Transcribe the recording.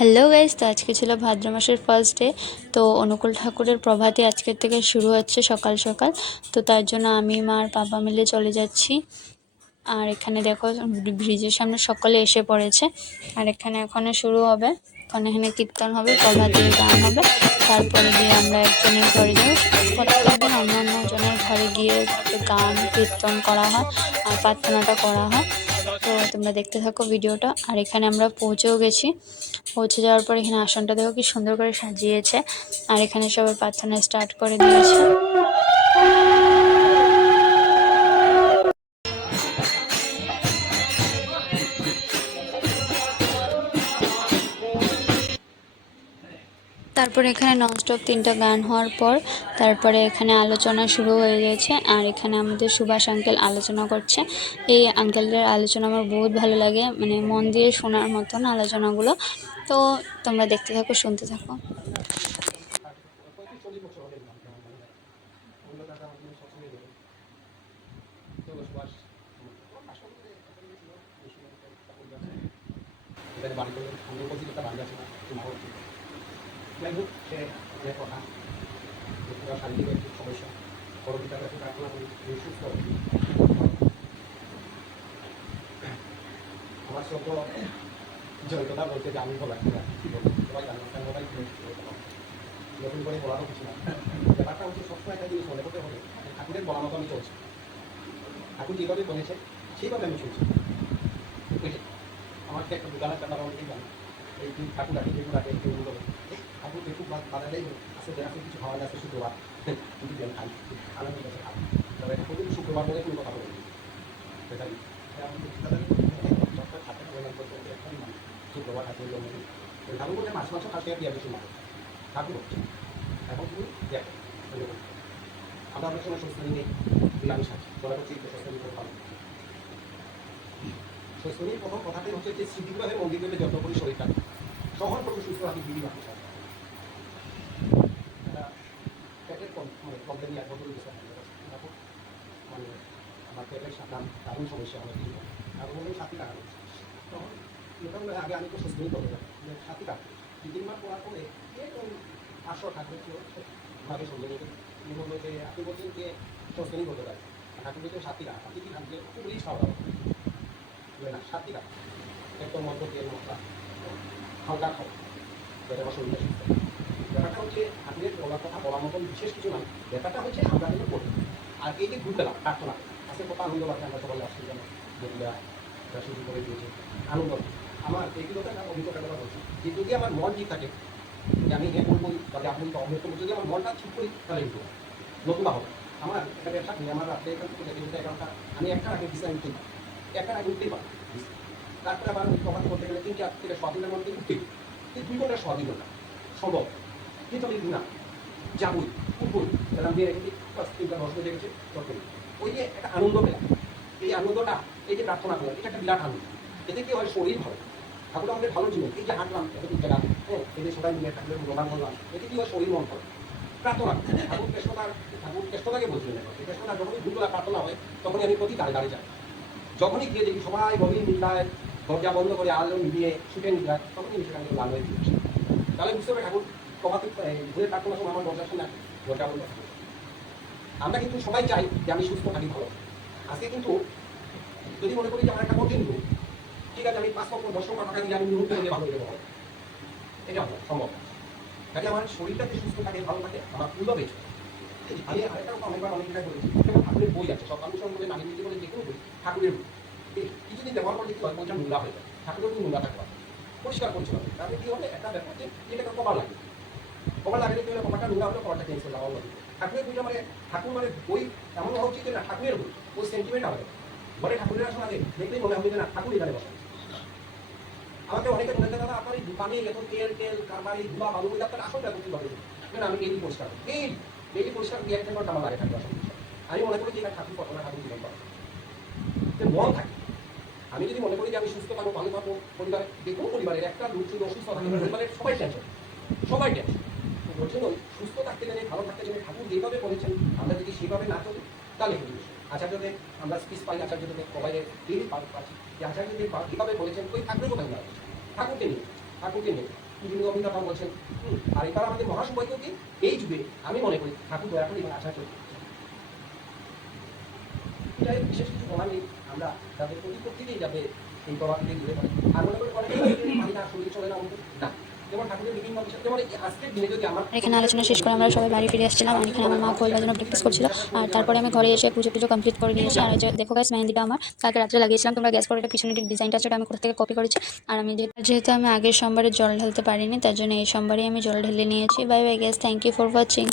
Hello guys, তো আজকে ছিল ভাদ্র মাসের ফার্স্ট ডে। তো অনুকূল ঠাকুরের প্রভাতী আজকের থেকে শুরু হচ্ছে সকাল সকাল। তো তার জন্য আমি মা আর পাপা মিলে চলে যাচ্ছি। আর এখানে দেখো ব্রিজের সামনে সকলে এসে পড়েছে। আর এখানে এখনো শুরু হবে, এখানে কীর্তন হবে, প্রভাতের গান হবে। তারপরে দিয়ে আমরা একজনের ঘরে যাই। প্রত্যেকদিন অন্য অন্য জনের ঘরে গিয়ে গান কীর্তন করা হয় আর প্রার্থনাটা করা হয়। তো তোমরা দেখতে থাকো ভিডিওটা। আর এখানে আমরা পৌঁছেও গেছি। পৌঁছে যাওয়ার পর এখানে আসনটা দেখো কি সুন্দর করে সাজিয়েছে। আর এখানে সবাই প্রার্থনা স্টার্ট করে দিয়েছে। তারপরে এখানে ননস্টপ 3টা গান হওয়ার পর তারপরে এখানে আলোচনা শুরু হয়ে গেছে। আর এখানে আমাদের সুভাষ আঙ্কেল আলোচনা করছে। এই আঙ্কেলদের আলোচনা আমার বহুত ভালো লাগে, মানে মন দিয়ে শোনার মতন আলোচনাগুলো। তো তোমরা দেখতে থাকো, শুনতে থাকো। যাই হোক, সে যে কথা শারীরিক একটি সমস্যা, পরবর্তীকালে প্রার্থনা করি সুস্থ। আমার সব জয়তা বলতে যে আমি বলা কী বলবো, সবাই জানো সবাই নতুন করে বলারও কিছু না। ব্যাপারটা হচ্ছে সবসময় একটা জিনিস মনে করতে হবে, ঠাকুরের বলা মতো আমি চলছি। ঠাকুর যেভাবে বলেছে সেইভাবে আমি চলছি। আমাকে একটা দোকানের চাপা অনেকেই জানে, এই ঠাকুর আগে যেগুলো আগে একটু বলে ঠাকুর একটু বাধা দেয় আসলে দেখা কিছু খাওয়া যাচ্ছে শুক্রবার, কিন্তু আমি খাই আনন্দের কাছে খাই। তবে ঠাকুর কিন্তু শুক্রবার বলে কোনো কথা বলি সেটাই শুক্রবার ঠাকুর জন্মদিন ঠাকুর বলতে মাছ মাংস খাতে দিয়ে বেশি মানুষ ঠাকুর হচ্ছে এখন তুমি দেখো আমরা অনেক সময় সংস্কৃতি নেই নিরামিষ আছে চলা করছি সংস্কৃতি করতে পারবো। সংস্কৃতির প্রথম কথাটাই হচ্ছে যে স্মৃতিগ্রহের মন্দিরগুলোতে যত করি শরীরটা শহর প্রতি সুস্থ রাখি দিদি রাখতে চাই। পেটের কমপ্লেন এক বছর মানে আমার পেটের দারুণ সমস্যা অনেক কিছু আর বললাম 7 টাকা তখন মোটামুটি আগে আমি তো সুস্থই করতে যাই 7 টাকা 2-3 মাস পড়ার পরে এরকম 500 টাকা ছিল ভাবে সঙ্গে নিয়ে বললো যে আপনি বলছেন যে সুস্থই করতে পারেন ঠাকুর বলছেন 7 টাকা আপনি কি থাকলে খুব রিচ খাওয়া দাওয়া না 7 টাকা একদম মন্ত্র তেল মশলা হালকা খাও এটা আমার শরীরটা সুস্থ। ব্যাপারটা হচ্ছে ঠাকুরের বলার কথা বলার মতন বিশেষ কিছু নয়, ব্যাপারটা হচ্ছে আমরা কিন্তু করবো। আর এই যে ঘুরবেলাম প্রার্থনা আজকে কত আনন্দ লাগে, আমরা সবাই আসছি যেন বন্ধুরা শুরু করে দিয়েছে আনন্দ। আমার এইগুলোতে একটা অভিজ্ঞতা কথা বলছি যে যদি আমার মন ঠিক থাকে যে আমি এ করবো বা আপনি অমৃত যদি আমার মনটা ঠিক করি তাহলে কিন্তু নতুন হবে। আমার একটা ব্যবসা নিয়ে আমার রাত্রে এখান থেকে দেখে যেতে এগারোটা আমি একটা আগে বিছানা উঠতেই পারি, একটা আগে উঠতেই পারি। তারপরে আবার প্রমাণ করতে গেলে 3 থেকে 6 দিনের মধ্যে উঠতেই এই 2 ঘন্টা 6 দিন না সম্ভব, কিন্তু আমি না যাবই উঠবই তাহলে আমি রেখে 3টা 10 বেজে গেছে তখন ওই যে একটা আনন্দ পেলাম। এই আনন্দটা এই যে প্রার্থনা করলাম এটা একটা বিরাট আনন্দ। এতে কি হয় শরীর ভালো, ঠাকুর আমাদের ভালো জীবন এই যে হাঁটলাম এতটুকু জায়গা হ্যাঁ এই যে সবাই মিলে ঠাকুরের প্রণাম করলাম এতে কি হয় শরীর মন ভালো। প্রার্থনা ঠাকুর কেষ্টতাকে বলছিলেন কেষ্টতা যখনই ভুলগুলা প্রার্থনা হয় তখনই আমি প্রতি দাঁড়ে দাঁড়িয়ে যাই। যখনই গিয়ে দেখি সবাই গভীর নিদ্রায় দরজা বন্ধ করে আলো নিভিয়ে শুটে নিদ্রায় তখনই সেখানে লাল হয়ে দিয়েছে। তাহলে বুঝতে হবে ঠাকুর তোমাকে ঘুরে প্রার্থনার সময় আমার দরজার সামনে দরজা বন্ধ। আমরা কিন্তু সবাই চাই যে আমি সুস্থ থাকি ভালো। আজকে কিন্তু যদি মনে করি যে আমার একটা কঠিন রোগ, ঠিক আছে আমি 5 লক্ষ 10 লক্ষ টাকা দিয়ে আমি মুহূর্তে মধ্যে ভালো হয়ে যাবো, এটা সম্ভব। কাজে আমার শরীরটাকে সুস্থ থাকে ভালো থাকে আমার পুজো বেঁচে। আমি আরেকটা কথা অনেকবার অনেক জায়গায় বলেছি যেমন ঠাকুরের বই আছে সব মানুষ বলে নারী নীতি বলে যে কোনো বই ঠাকুরের বই কিছুদিন ব্যবহার করলে কি হয় বইটা নোংরা হয়ে যায়, ঠাকুরের কিন্তু নোংরা থাকতে পারে পরিষ্কার করছিল তাহলে কি হবে একটা ব্যাপার যে এটাকে কভার লাগে কভার লাগালে কি হলে কভারটা নোংরা হলে কভারটা চেঞ্জ করে দেওয়া হবে। ঠাকুরের বইটা মানে ঠাকুর মানে বই এমন হওয়া উচিত না ঠাকুরের বই ওই সেন্টিমেন্ট হবে বলে ঠাকুরের আসলে আগে দেখলেই মনে হবে না ঠাকুর এখানে বসে। আমাকে অনেকে বলে দাদা আপনার এই দোকানে এত তেল তেল কারবারি ধুলা বালু আপনার আসল ব্যাপার কি হবে না আমি ডেইলি পরিষ্কার ডেইলি পরিষ্কার দিয়ে একটা আমার লাগে ঠাকুর আসল আমি মনে করি যে এটা ঠাকুর কত না ঠাকুর জীবন পাবো মন থাকে। আমি যদি মনে করি যে আমি সুস্থ পাবো ভালো পাবো পরিবারে যে কোনো পরিবারের একটা দুধ ছিল অসুস্থ থাকে পরিবারের সবাই টেনশন সবাই টেনশন। ওর জন্য সুস্থ থাকতে গেলে ভালো থাকতে গেলে ঠাকুর যেভাবে বলেছেন আমরা যদি সেভাবে না চলি তাহলে কিন্তু আচার্যদের আমরা স্পিচ পাই আচার্যদের মোবাইলে ডেইলি পাচ্ছি যে আচার্যদের কীভাবে বলেছেন ওই ঠাকুরের কোথায় না ঠাকুরকে নিয়ে বিভিন্ন অভিজ্ঞতা বলছেন। আর এবার আমাদের মহাসৌভাগ্য কি এই যুগে আমি মনে করি ঠাকুর দয়া করে এবার আশা করি এটাই বিশেষ কিছু বলা নেই। আমরা যাদের প্রতিপত্তিতেই যাতে এই প্রভাবকে দিতে পারি। আর মনে করি অনেকে পারি না, শরীর চলে না আমাদের না, যেমন ঠাকুরের বিভিন্ন বিষয়, যেমন এই আজকের দিনে যদি আমার এখানে আলোচনা শেষ করে আমরা সবাই বাড়ি ফিরে আসছিলাম। আর এখানে আমার মা খোল বাজানো প্র্যাকটিস করছিল। আর তারপরে আমি ঘরে এসে পুজো কমপ্লিট করে নিয়েছি। আর এই যে দেখো গাইস, মেহেন্দিটা আমার কালকে রাত্রে লাগিয়েছিলাম। তোমরা গ্যাস করে এটা পিছনে ডিজাইনটা আছে, আমি কোথা থেকে কপি করেছি। আর আমি যেহেতু আমি আগের সোমবারে জল ঢালতে পারিনি, তার জন্য এই সোমবারই আমি জল ঢেলে নিয়েছি। Bye bye guys, thank you for watching.